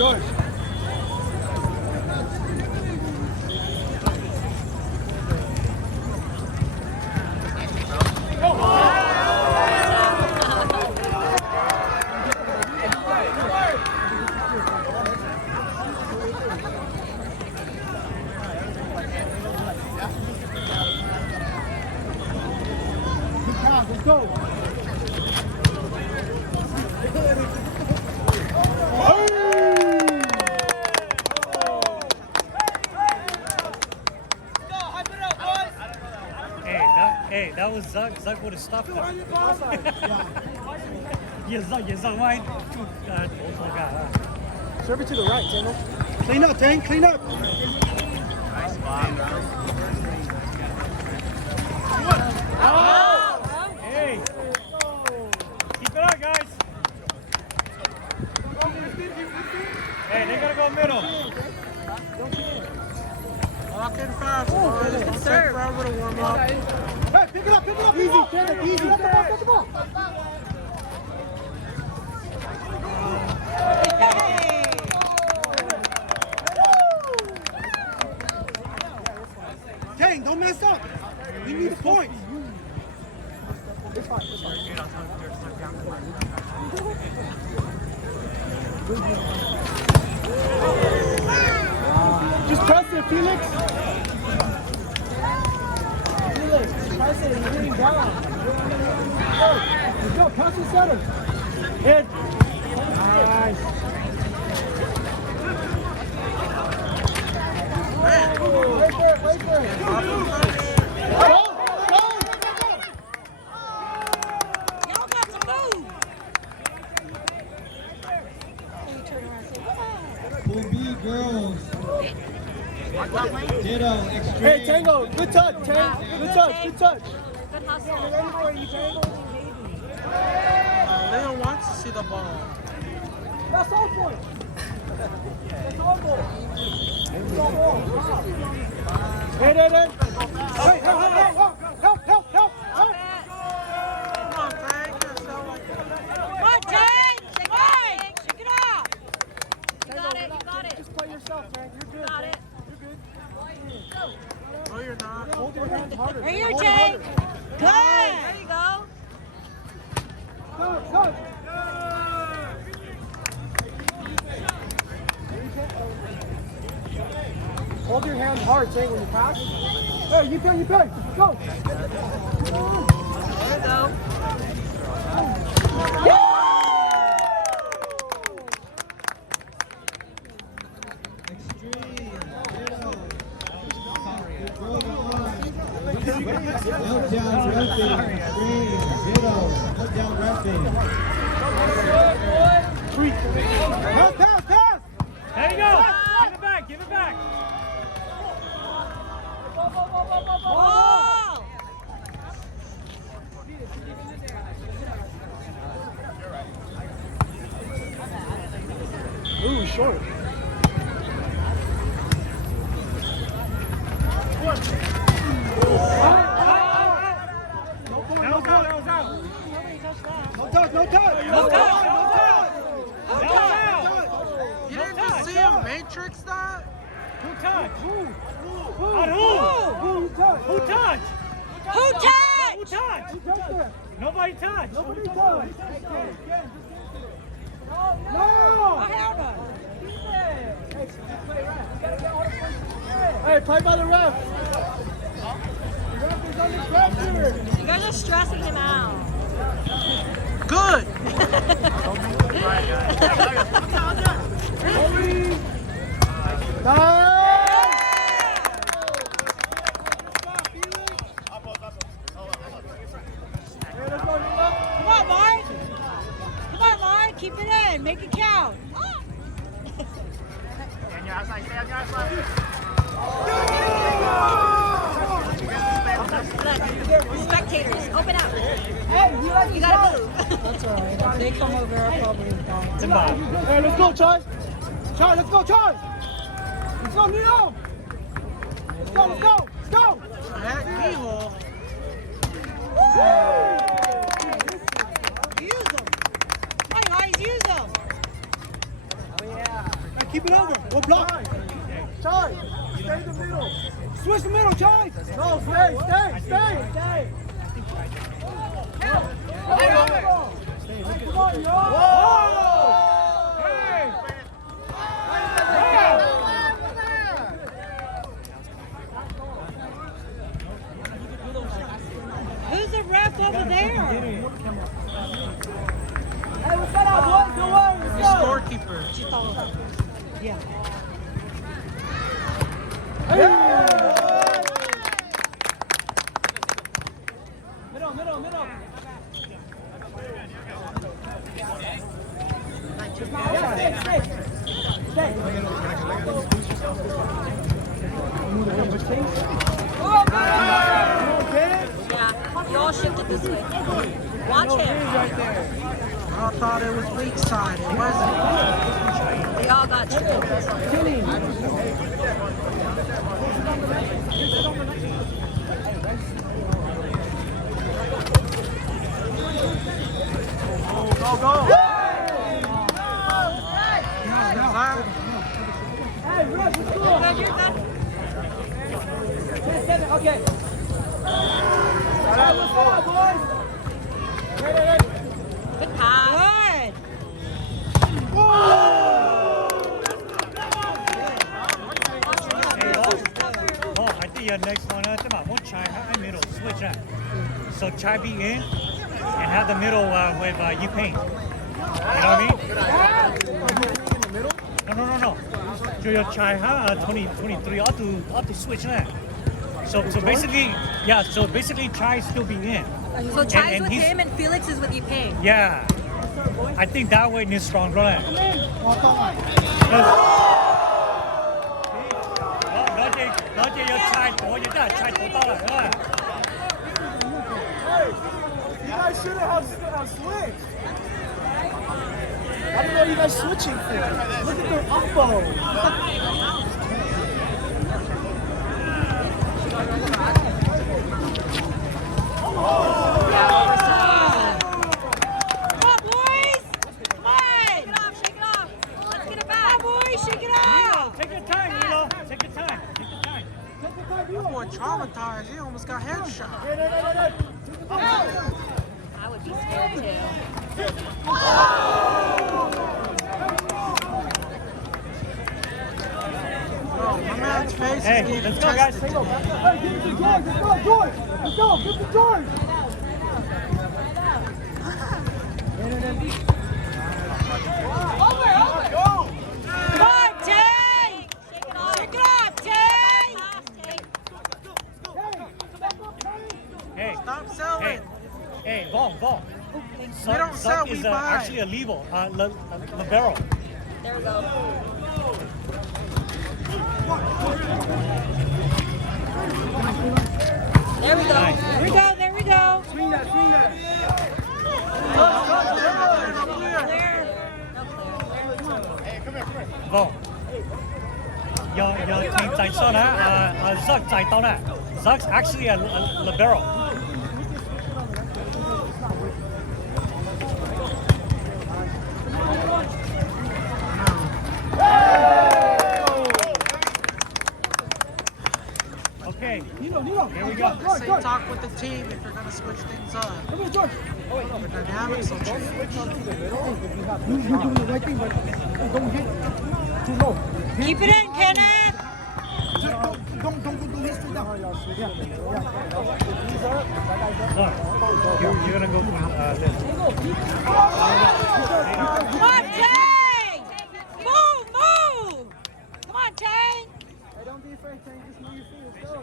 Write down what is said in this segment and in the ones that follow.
George. Let's go. Hey, that was Zug. Zug would have stopped him. Zug, mine. Serve it to the right, Tango. Clean up, Tang. Clean up. Nice spot, bro. Hey, keep it up, guys. Hey, they gotta go middle. Walk in fast, boys. Don't take forever to warm up. Hey, pick it up. Easy, Tango. Easy. Get the ball. Tang, don't mess up. We need points. It's fine. Just press it, Felix. Felix, press it. You're getting down. Let's go. Pass the center. Hit. Nice. Wait for it. Go. Y'all got to move. Then you turn around and say, "What?" Will be girls. Ditto, extreme. Hey, Tango, good touch, Tang. Good touch. Good hustle. Leon wants to see the ball. That's all for it. That's all for it. Hey. Hey, help. Come on, Frank. Come on, Tank. Shake it off. You got it. Just play yourself, man. You're good. Got it. No, you're not. Hold your hands harder. Right here, Hold it Tank. harder. Good. There you go. Go. Hold your hands hard, Tank, when you pass. Hey, you pay. Go. There you go. Extreme. Ditto. Look down reffing. Extreme. Ditto. Look down reffing. Pass. There you go. Give it back. Ball. Ooh, short. That was out. Nobody touched that. No touch. You didn't just see him matrix that? Who touched? Who? Who touched? Who touched? Who touched? Who touched that? Nobody touched. Nobody touched. Oh, No! hell no. Hey, play by the ref. The ref is under pressure. You guys are stressing him out. Good. Come on, Mark. Keep it in. Make it count. Spectators, open up. Hey, You gotta move. That's all right. They come over, I'll probably don't. Hey, let's go, Chai. Let's go, Chai. Let's go, Neo. Let's go. Heck, Nihol. Use them. Come on, guys, use them. Oh, yeah. keep it over. We'll block. Chai, stay in the middle. Switch the middle, Chai. No, stay. Come on, yo. Who's the ref over there? Hey, what's that out, boys? Go away. Let's go. Scorekeeper. Yeah. Middle. Stay. Yeah. You all shifted this way. Watch him. I thought it was weak side. It wasn't. They all got tripped. Go. Hey, Russ, let's go. You're good. 10-7, okay. All right, let's go, boys. Ready. Good pass. Good. Oh, I think your next one, one try in middle, switch up. So try be in and have the middle with you paint. You know what I mean? No. So your try 23 ought to switch that. So basically, yeah. So basically, try still be in. So Chai's And with he's- him and Felix is with Yupeng. Yeah. I think that way is stronger. Right? Nói chuyện your try, what you got? Try to tell her. You guys shouldn't have switched. I don't know what you guys switching for. Look at their elbow. Come on, boys! Come on! Shake it off! Let's get it back! Come on, boys! Shake it off! Take your time, Nilo. Take your time. That boy traumatized. He almost got headshot. I would be scared too. Oh, my man's face Hey, is getting let's go, guys. tested. Hey, give it to George. Let's go, George. Let's go. Give it to George. Come on, Tay! Shake it off! Shake it off, Tay! Hey, Stop selling. hey, Vaughn. We don't sell, we is buy. actually a libero. Libero. There we go. There we go. Nice. There we go. Swing that. Clear. Vaughn. Your team 在上呢，Zuck 在到呢。Zuck's actually a libero. Okay, Nino. here we go. Say talk with the team if you're going to switch things up. Come here, George. The dynamics will change. You're doing the right thing, but don't get too low. Keep it in, Kenneth. Just don't hit straight down. Look, you're gonna go this. Come on, Tay! Move! Come on, Tay! Hey, don't be afraid, Tank. Just move your feet. Let's go.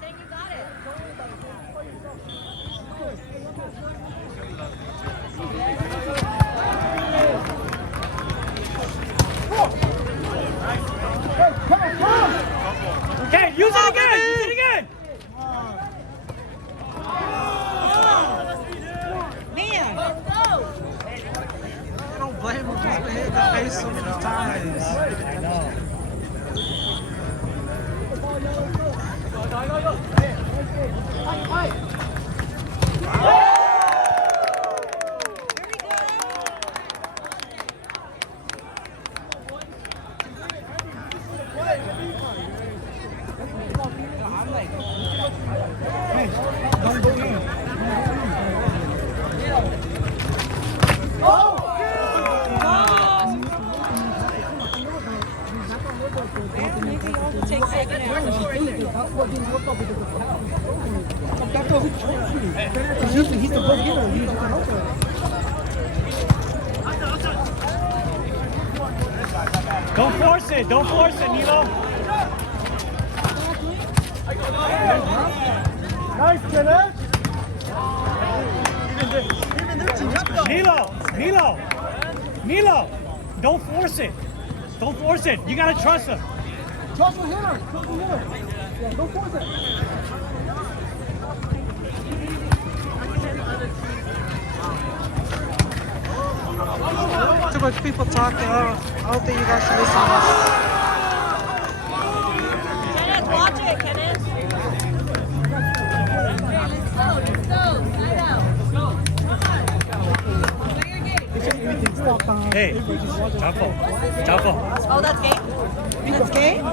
Tay, you got it. Okay, use it again! Man! I don't blame him. He's been hit in the face so many times. I know. Don't force it. Don't force it, Nilo. Nice, Kenneth. Nilo. Don't force it. Don't force it. You gotta trust him. Trust the hitter. Trust the hitter. Yeah, don't force it. Too much people talking. I don't think you guys should listen to us. Kenneth, watch it, Kenneth. Hey, Chapo. Oh, that's game? That's game?